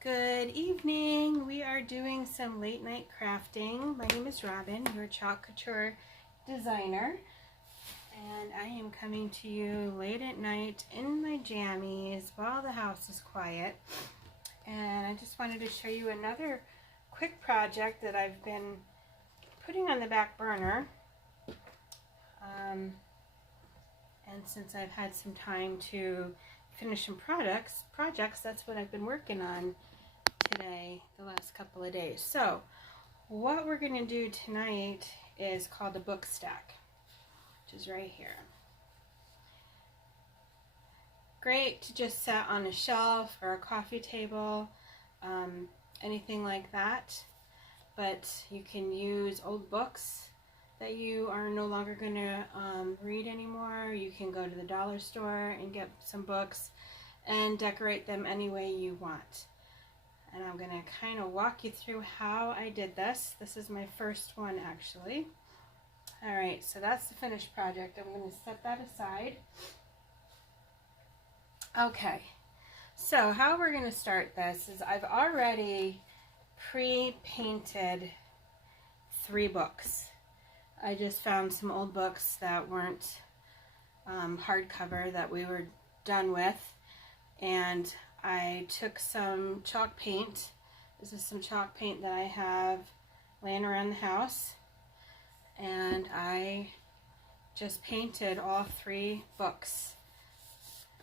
Good evening. We are doing some late night crafting. My name is Robin, your Chalk Couture designer, and I am coming to you late at night in my jammies while the house is quiet. And I just wanted to show you another quick project that I've been putting on the back burner. And since I've had some time to finish some projects, that's what I've been working on today, the last couple of days. So what we're going to do tonight is called a book stack, which is right here. Great to just set on a shelf or a coffee table, anything like that. But you can use old books that you are no longer going to read anymore. You can go to the dollar store and get some books and decorate them any way you want. And I'm going to kind of walk you through how I did this. This is my first one, actually. Alright, so that's the finished project. I'm going to set that aside. Okay, so how we're going to start this is I've already pre-painted 3 books. I just found some old books that weren't hardcover that we were done with, and I took some chalk paint. This is some chalk paint that I have laying around the house, and I just painted all 3 books.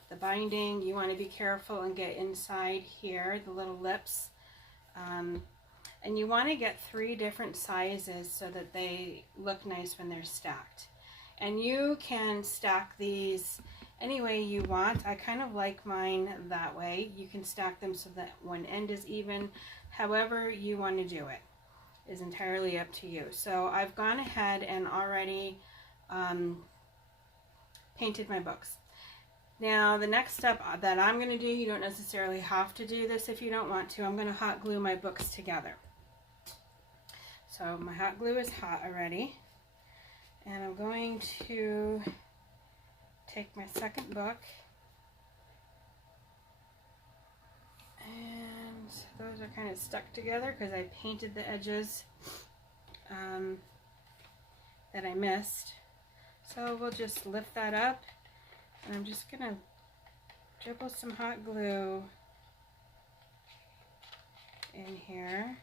The binding, you want to be careful and get inside here, the little lips. And you want to get 3 different sizes so that they look nice when they're stacked. And you can stack these any way you want. I kind of like mine that way. You can stack them so that one end is even. However you want to do it is entirely up to you. So I've gone ahead and already painted my books. Now the next step that I'm going to do, you don't necessarily have to do this if you don't want to. I'm going to hot glue my books together. So my hot glue is hot already, and I'm going to take my second book, and those are kind of stuck together because I painted the edges that I missed. So we'll just lift that up, and I'm just going to dribble some hot glue in here.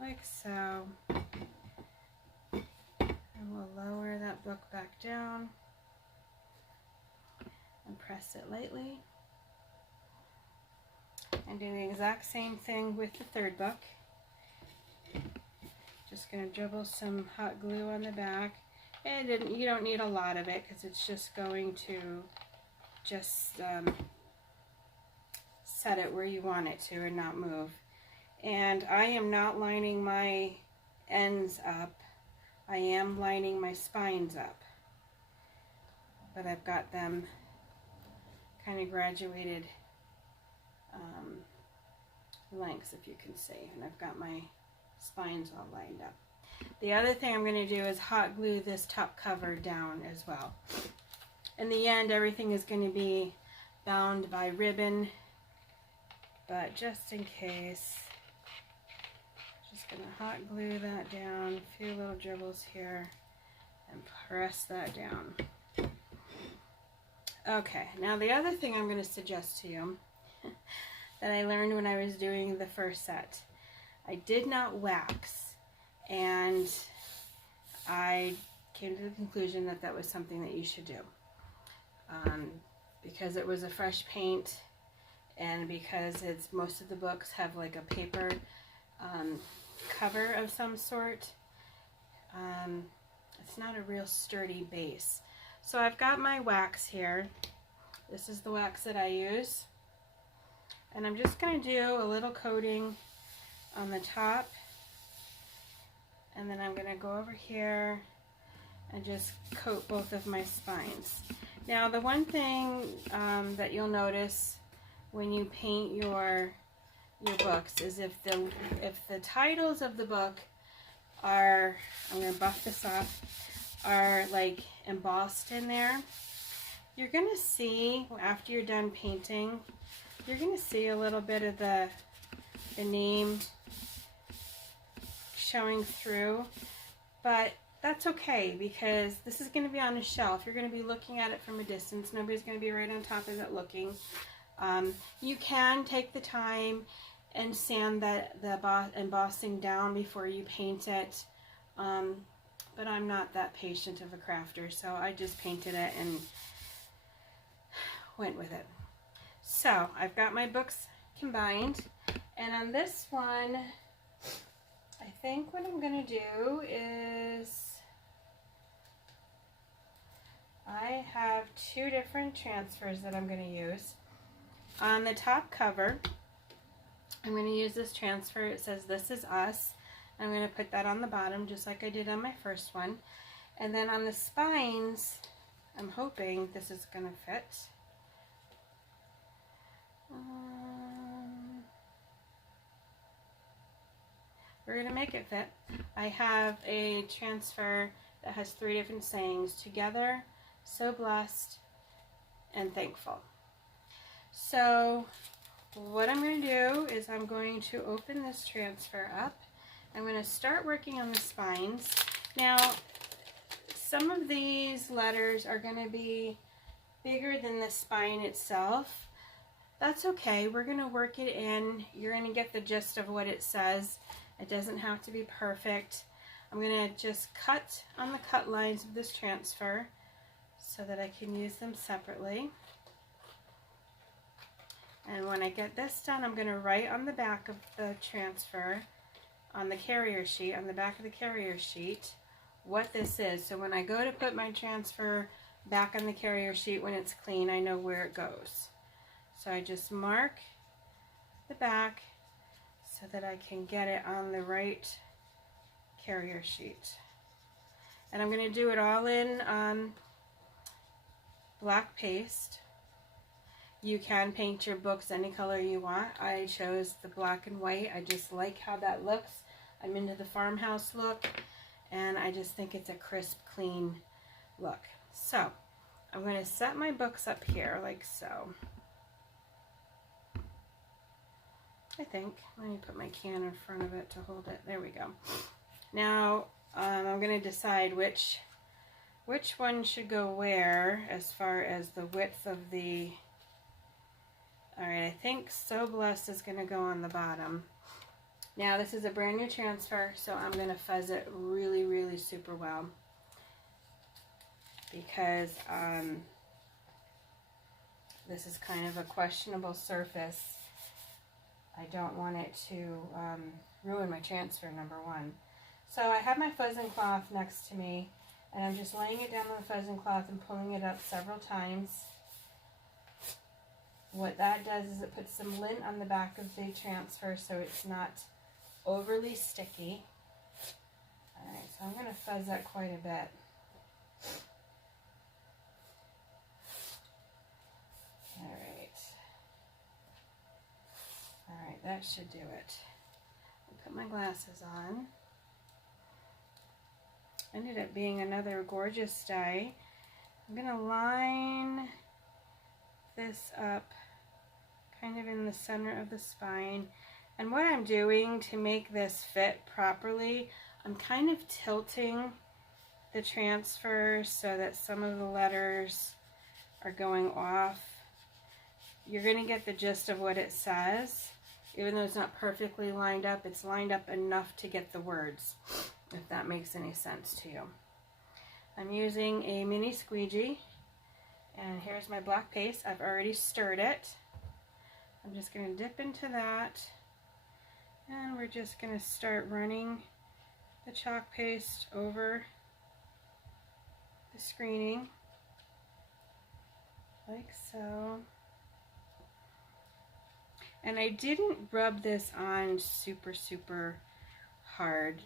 Like so, and we'll lower that book back down and press it lightly, and do the exact same thing with the third book. Just going to dribble some hot glue on the back, and you don't need a lot of it because it's just going to just set it where you want it to and not move. And I am not lining my ends up. I am lining my spines up. But I've got them kind of graduated lengths, if you can see. And I've got my spines all lined up. The other thing I'm going to do is hot glue this top cover down as well. In the end, everything is going to be bound by ribbon. But just in case, just going to hot glue that down, a few little dribbles here, and press that down. Okay, now the other thing I'm going to suggest to you that I learned when I was doing the first set, I did not wax, and I came to the conclusion that that was something that you should do. Because it was a fresh paint, and because most of the books have like a paper cover of some sort, it's not a real sturdy base. So I've got my wax here. This is the wax that I use, and I'm just going to do a little coating on the top, and then I'm going to go over here and just coat both of my spines. Now the one thing that you'll notice when you paint your books is if the titles of the book are, I'm going to buff this off, are like embossed in there, you're going to see, after you're done painting, you're going to see a little bit of the name showing through, but that's okay because this is going to be on a shelf. You're going to be looking at it from a distance. Nobody's going to be right on top of it looking. You can take the time and sand the embossing down before you paint it, but I'm not that patient of a crafter, so I just painted it and went with it. So I've got my books combined, and on this one, I think what I'm going to do is I have two different transfers that I'm going to use. On the top cover, I'm going to use this transfer. It says "This Is Us." I'm going to put that on the bottom just like I did on my first one. And then on the spines, I'm hoping this is going to fit. We're going to make it fit. I have a transfer that has three different sayings: together, so blessed, and thankful. So what I'm going to do is I'm going to open this transfer up. I'm going to start working on the spines. Now, some of these letters are going to be bigger than the spine itself. That's okay. We're going to work it in. You're going to get the gist of what it says. It doesn't have to be perfect. I'm going to just cut on the cut lines of this transfer so that I can use them separately. And when I get this done, I'm going to write on the back of the transfer, on the carrier sheet, on the back of the carrier sheet, what this is. So when I go to put my transfer back on the carrier sheet when it's clean, I know where it goes. So I just mark the back so that I can get it on the right carrier sheet. And I'm going to do it all in black paste. You can paint your books any color you want. I chose the black and white. I just like how that looks. I'm into the farmhouse look, and I just think it's a crisp, clean look. So I'm going to set my books up here like so. I think. Let me put my can in front of it to hold it. There we go. Now I'm going to decide which one should go where as far as the width of the... Alright, I think So Blessed is going to go on the bottom. Now this is a brand new transfer, so I'm going to fuzz it really, really super well. Because this is kind of a questionable surface. I don't want it to ruin my transfer, number one. So I have my fuzzing cloth next to me, and I'm just laying it down on the fuzzing cloth and pulling it up several times. What that does is it puts some lint on the back of the transfer so it's not overly sticky. Alright, so I'm going to fuzz that quite a bit. Alright, that should do it. I'll put my glasses on. Ended up being another gorgeous die. I'm going to line this up kind of in the center of the spine. And what I'm doing to make this fit properly, I'm kind of tilting the transfer so that some of the letters are going off. You're going to get the gist of what it says. Even though it's not perfectly lined up, it's lined up enough to get the words, if that makes any sense to you. I'm using a mini squeegee, and here's my black paste. I've already stirred it. I'm just going to dip into that, and we're just going to start running the chalk paste over the screening, like so. And I didn't rub this on super hard,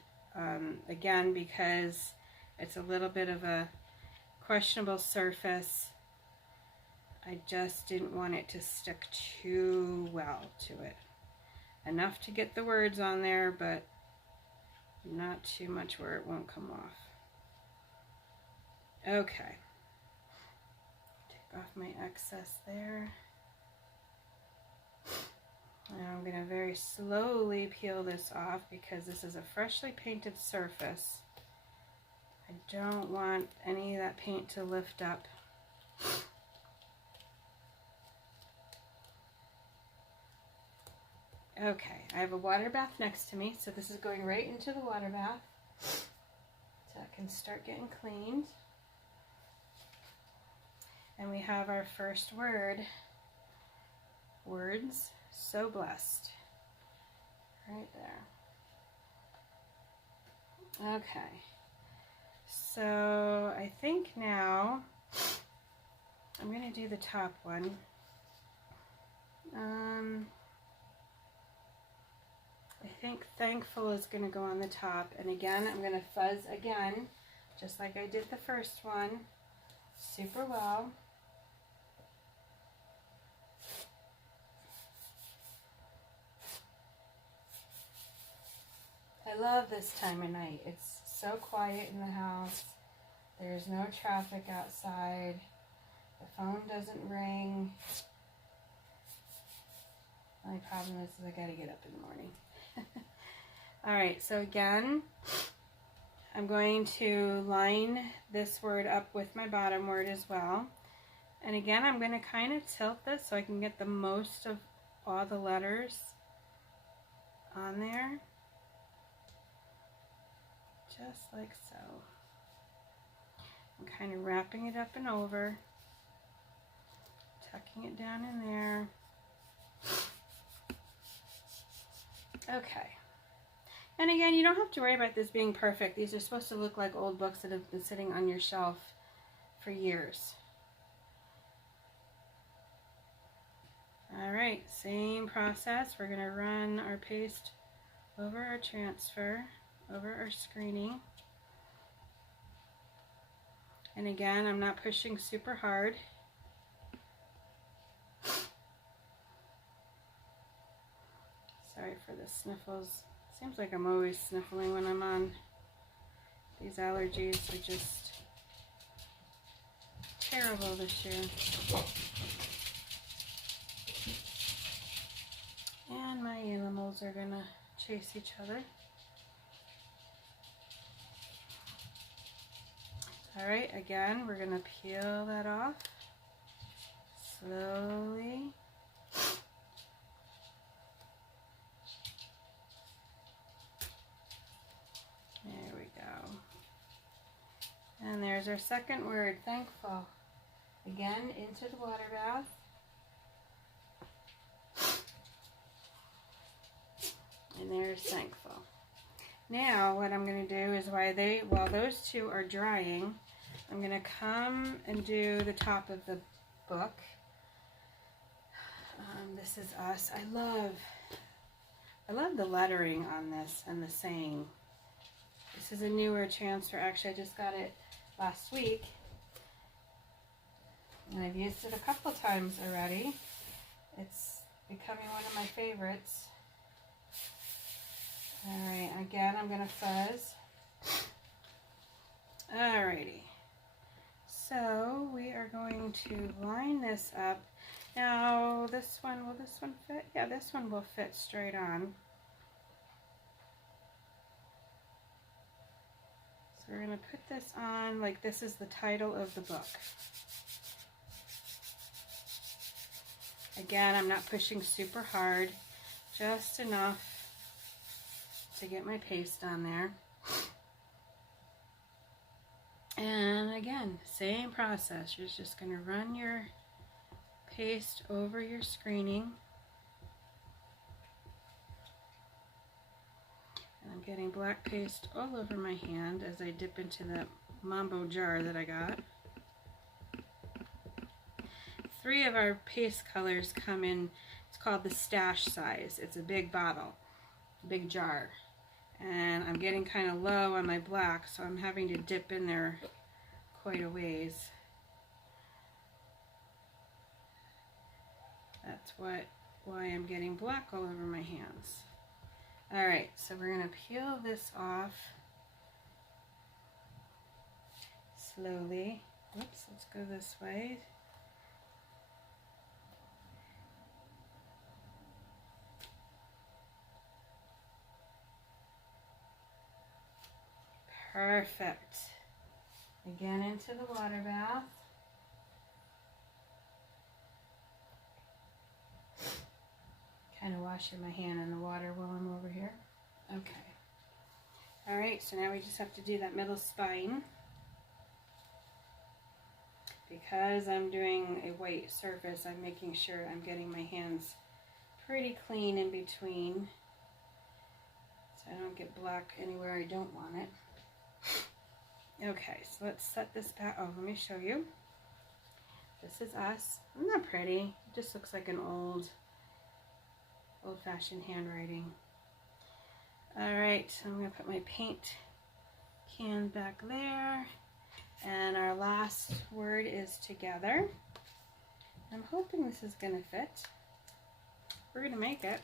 again, because it's a little bit of a questionable surface. I just didn't want it to stick too well to it. Enough to get the words on there, but not too much where it won't come off. Okay. off my excess there. Now I'm going to very slowly peel this off because this is a freshly painted surface. I don't want any of that paint to lift up. Okay, I have a water bath next to me, so this is going right into the water bath so I can start getting cleaned. And we have our first word, words, so blessed, right there. Okay, so I think now I'm going to do the top one. I think thankful is going to go on the top, and again I'm going to fuzz again just like I did the first one super well. I love this time of night. It's so quiet in the house. There's no traffic outside. The phone doesn't ring. The only problem is I gotta get up in the morning. Alright, so again, I'm going to line this word up with my bottom word as well. And again, I'm going to kind of tilt this so I can get the most of all the letters on there. Just like so. I'm kind of wrapping it up and over, tucking it down in there. Okay. And again, you don't have to worry about this being perfect. These are supposed to look like old books that have been sitting on your shelf for years. Alright, same process. We're going to run our paste over our transfer, over our screening. And again, I'm not pushing super hard. Sorry for the sniffles. Seems like I'm always sniffling when I'm on. These allergies are just terrible this year. And my animals are gonna chase each other. Alright, again, we're gonna peel that off slowly. There we go. And there's our second word, thankful. Again, into the water bath. And there's thankful. Now, what I'm going to do is while those two are drying, I'm going to come and do the top of the book. This is us. I love the lettering on this and the saying. This is a newer transfer. Actually, I just got it last week. And I've used it a couple times already. It's becoming one of my favorites. Alright, again, I'm going to fuzz. Alrighty. So, we are going to line this up. Now, will this one fit? Yeah, this one will fit straight on. So we're going to put this on like this is the title of the book. Again, I'm not pushing super hard, just enough to get my paste on there. And again, same process. You're just going to run your paste over your screening. And I'm getting black paste all over my hand as I dip into the Mambo jar that I got. 3 of our paste colors come in, it's called the stash size. It's a big bottle, big jar. And I'm getting kind of low on my black, so I'm having to dip in there quite a ways. That's why I'm getting black all over my hands. Alright, so we're going to peel this off slowly. Oops, let's go this way. Perfect. Again into the water bath. Kind of washing my hand in the water while I'm over here. Okay. Alright, so now we just have to do that middle spine. Because I'm doing a white surface, I'm making sure I'm getting my hands pretty clean in between, so I don't get black anywhere I don't want it. Okay, so let's set this back. Oh, let me show you. This is us. Isn't that pretty? It just looks like an old-fashioned handwriting. Alright, so I'm going to put my paint can back there. And our last word is together. I'm hoping this is going to fit. We're going to make it.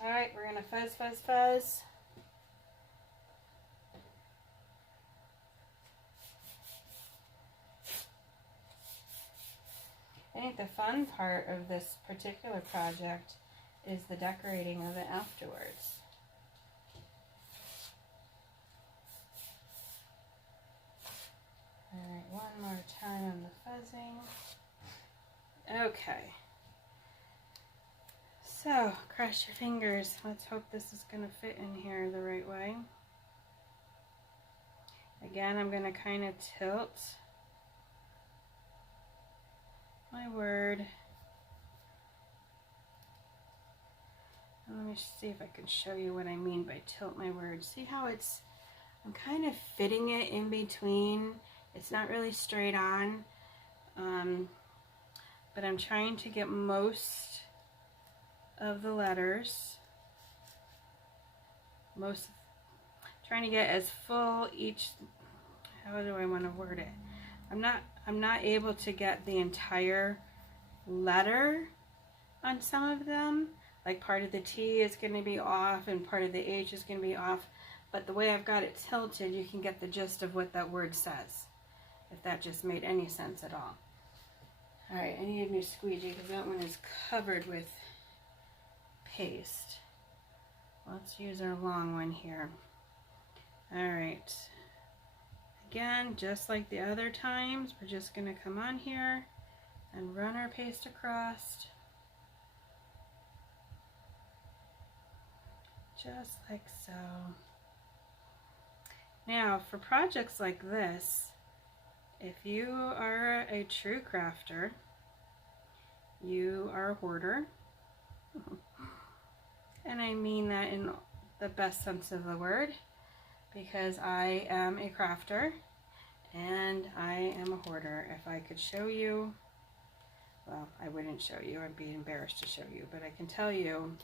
Alright, we're going to fuzz, fuzz, fuzz. I think the fun part of this particular project is the decorating of it afterwards. Alright, one more time on the fuzzing. Okay. So, cross your fingers. Let's hope this is going to fit in here the right way. Again, I'm going to kind of tilt my word. And let me see if I can show you what I mean by tilt my word. See how I'm kind of fitting it in between. It's not really straight on, but I'm trying to get most of the letters, trying to get as full each, how do I want to word it? I'm not able to get the entire letter on some of them. Like part of the T is going to be off and part of the H is going to be off. But the way I've got it tilted, you can get the gist of what that word says. If that just made any sense at all. Alright, I need a new squeegee because that one is covered with paste. Let's use our long one here. Alright. Again, just like the other times, we're just going to come on here and run our paste across. Just like so. Now, for projects like this, if you are a true crafter, you are a hoarder. And I mean that in the best sense of the word, because I am a crafter and I am a hoarder. If I could show you, well, I wouldn't show you, I'd be embarrassed to show you, but I can tell you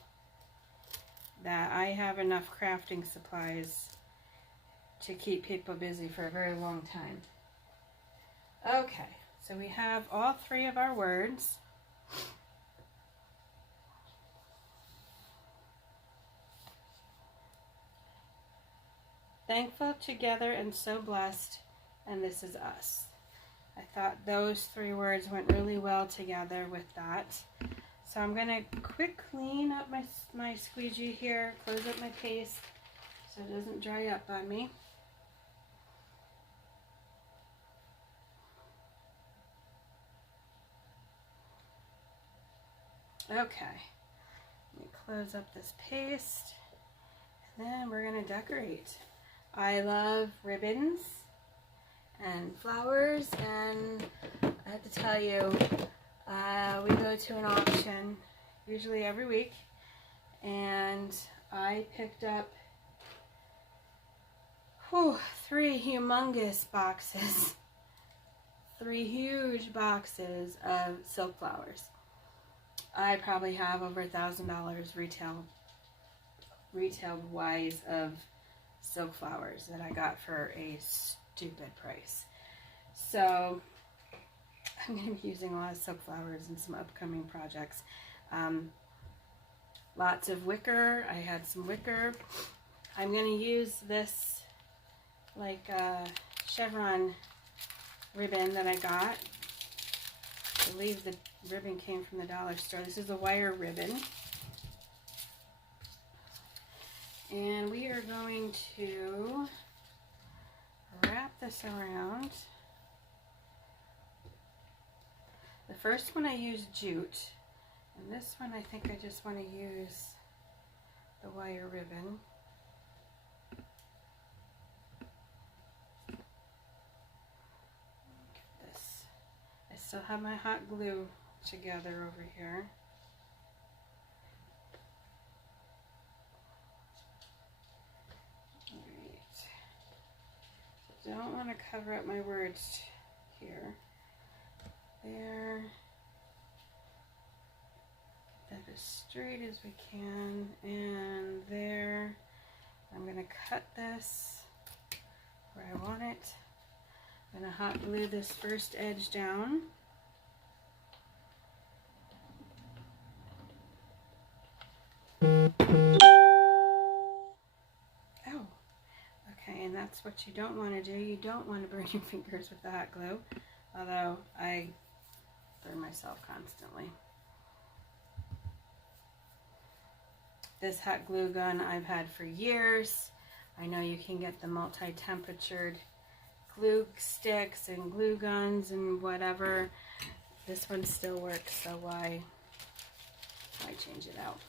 that I have enough crafting supplies to keep people busy for a very long time. Okay, so we have all three of our words. Thankful, together, and so blessed, and this is us. I thought those three words went really well together with that. So I'm going to quick clean up my squeegee here, close up my paste so it doesn't dry up on me. Okay, let me close up this paste, and then we're going to decorate. I love ribbons and flowers, and I have to tell you, we go to an auction usually every week, and I picked up 3 humongous boxes, 3 huge boxes of silk flowers. I probably have over $1,000 retail wise of silk flowers that I got for a stupid price. So I'm going to be using a lot of silk flowers in some upcoming projects. Lots of wicker. I had some wicker. I'm going to use this like chevron ribbon that I got. I believe the ribbon came from the dollar store. This is a wire ribbon. And we are going to wrap this around. The first one I used jute, and this one I think I just want to use the wire ribbon. Look at this. I still have my hot glue together over here. Don't want to cover up my words here. There. Get that as straight as we can. And there. I'm going to cut this where I want it. I'm going to hot glue this first edge down. And that's what you don't want to do. You don't want to burn your fingers with the hot glue, although I burn myself constantly. This hot glue gun I've had for years. I know you can get the multi-temperatured glue sticks and glue guns and whatever. This one still works, so why change it out?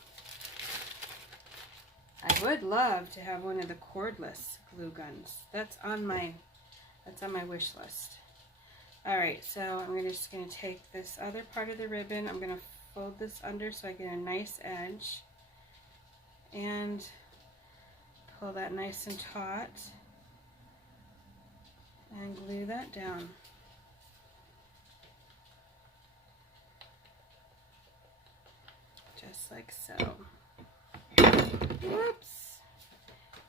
I would love to have one of the cordless glue guns. That's on my wish list. All right, so I'm just going to take this other part of the ribbon. I'm going to fold this under so I get a nice edge and pull that nice and taut and glue that down. Just like so. Whoops.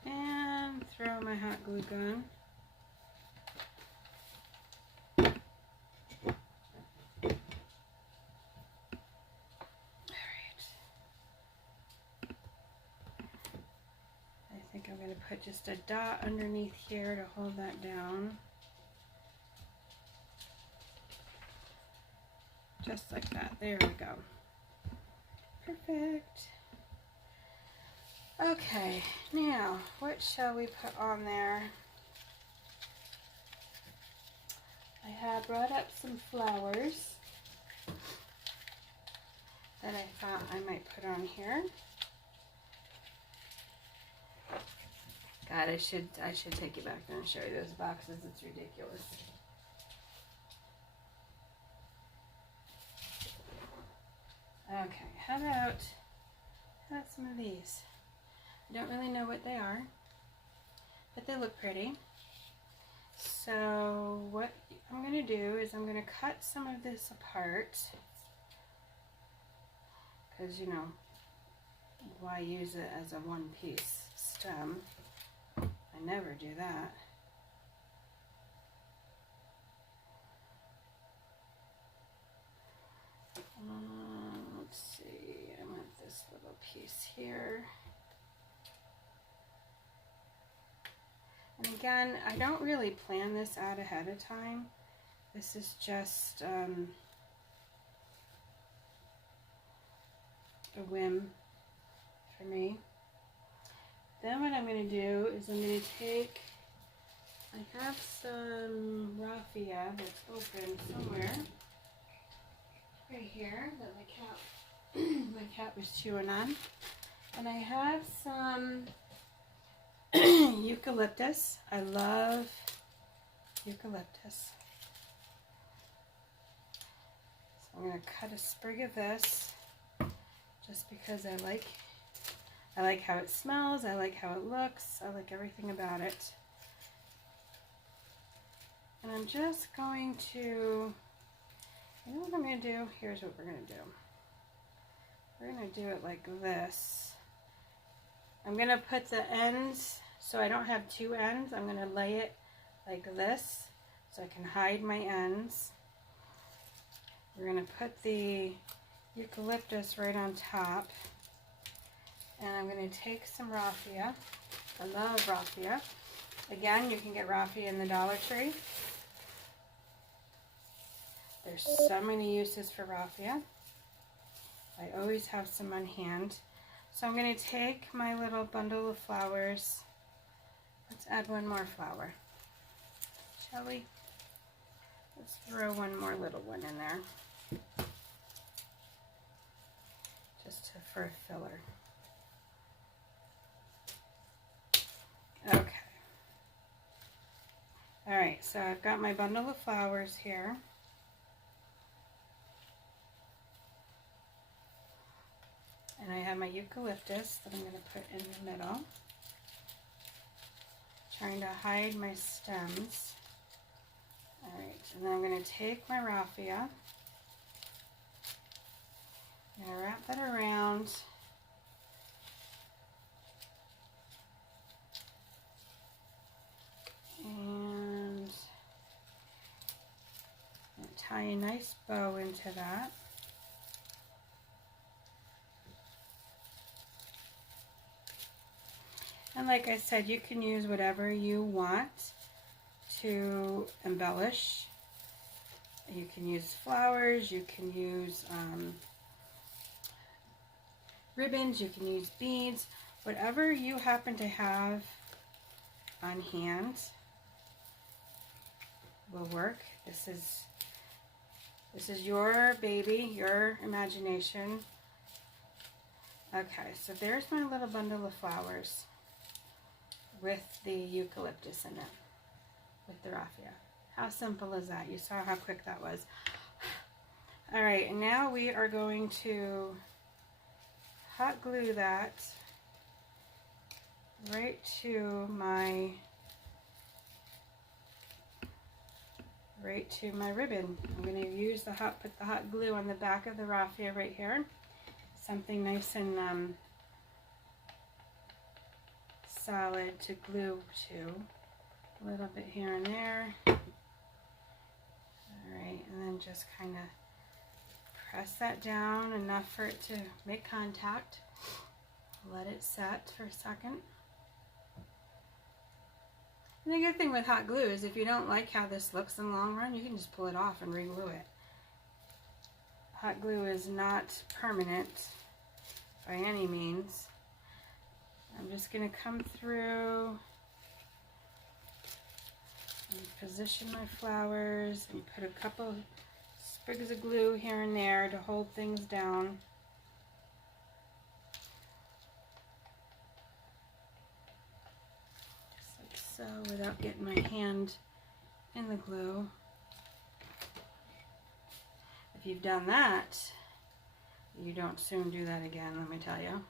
And throw my hot glue gun. Alright. I think I'm going to put just a dot underneath here to hold that down. Just like that. There we go. Perfect. Okay, now what shall we put on there? I have brought up some flowers that I thought I might put on here. God, I should take you back there and show you those boxes. It's ridiculous. Okay, how about some of these? I don't really know what they are, but they look pretty. So what I'm going to do is I'm going to cut some of this apart, because, you know, why use it as a one-piece stem? I never do that. Let's see, I want this little piece here. And again, I don't really plan this out ahead of time. This is just a whim for me. Then what I'm going to do is I'm going to take, I have some raffia that's open somewhere, right here, that my cat was chewing on. And I have some eucalyptus. I love eucalyptus. So I'm going to cut a sprig of this just because I like how it smells, I like how it looks, I like everything about it. And I'm just going to, you know what I'm going to do? Here's what we're going to do. We're going to do it like this. I'm going to put the ends, so I don't have two ends, I'm going to lay it like this so I can hide my ends. We're going to put the eucalyptus right on top. And I'm going to take some raffia. I love raffia. Again, you can get raffia in the Dollar Tree. There's so many uses for raffia. I always have some on hand. So I'm going to take my little bundle of flowers. Let's add one more flower, shall we? Let's throw one more little one in there, for a filler. Okay. All right, so I've got my bundle of flowers here. And I have my eucalyptus that I'm going to put in the middle. Trying to hide my stems. All right, and then I'm going to take my raffia. I'm going to wrap that around. And tie a nice bow into that. And like I said, you can use whatever you want to embellish. You can use flowers, you can use ribbons, you can use beads, whatever you happen to have on hand will work. This is your baby, your imagination. Okay, so there's my little bundle of flowers with the eucalyptus in it, with the raffia. How simple is that? You saw how quick that was. All right, and now we are going to hot glue that right to my ribbon. I'm going to use put the hot glue on the back of the raffia right here. Something nice and solid to glue to. A little bit here and there. Alright, and then just kind of press that down enough for it to make contact. Let it set for a second. And the good thing with hot glue is if you don't like how this looks in the long run, you can just pull it off and re-glue it. Hot glue is not permanent by any means. I'm just going to come through and position my flowers and put a couple sprigs of glue here and there to hold things down. Just like so, without getting my hand in the glue. If you've done that, you don't soon do that again, let me tell you.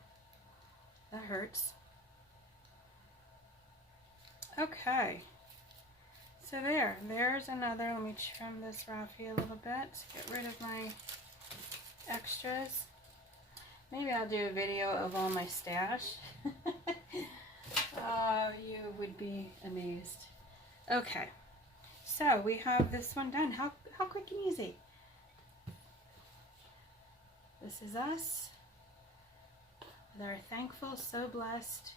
That hurts. Okay. So there's another. Let me trim this raffia a little bit. Get rid of my extras. Maybe I'll do a video of all my stash. Oh, you would be amazed. Okay. So we have this one done. How quick and easy. This is us. They're thankful, so blessed,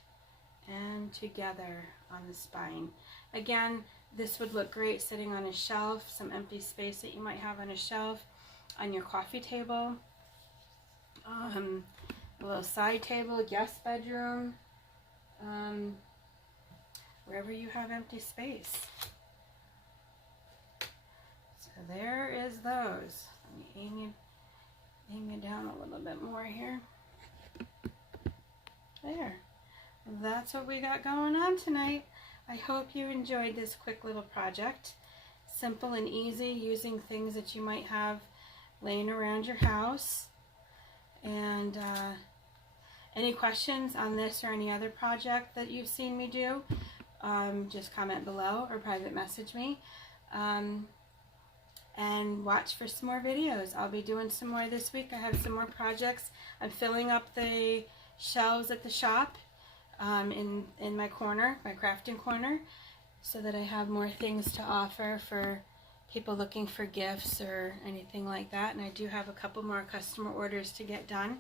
and together on the spine. Again, this would look great sitting on a shelf, some empty space that you might have on a shelf, on your coffee table, a little side table, guest bedroom, wherever you have empty space. So there is those. Let me aim you down a little bit more here. There. That's what we got going on tonight. I hope you enjoyed this quick little project. Simple and easy, using things that you might have laying around your house. And any questions on this or any other project that you've seen me do, just comment below or private message me. And watch for some more videos. I'll be doing some more this week. I have some more projects. I'm filling up the shelves at the shop in my corner, my crafting corner, so that I have more things to offer for people looking for gifts or anything like that. And I do have a couple more customer orders to get done.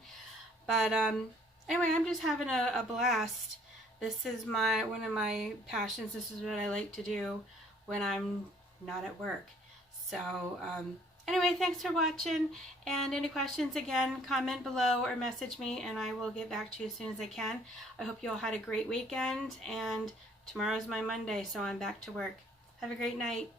But anyway, I'm just having a blast. This is one of my passions. This is what I like to do when I'm not at work. So Anyway, thanks for watching, and any questions, again, comment below or message me, and I will get back to you as soon as I can. I hope you all had a great weekend, and tomorrow's my Monday, so I'm back to work. Have a great night.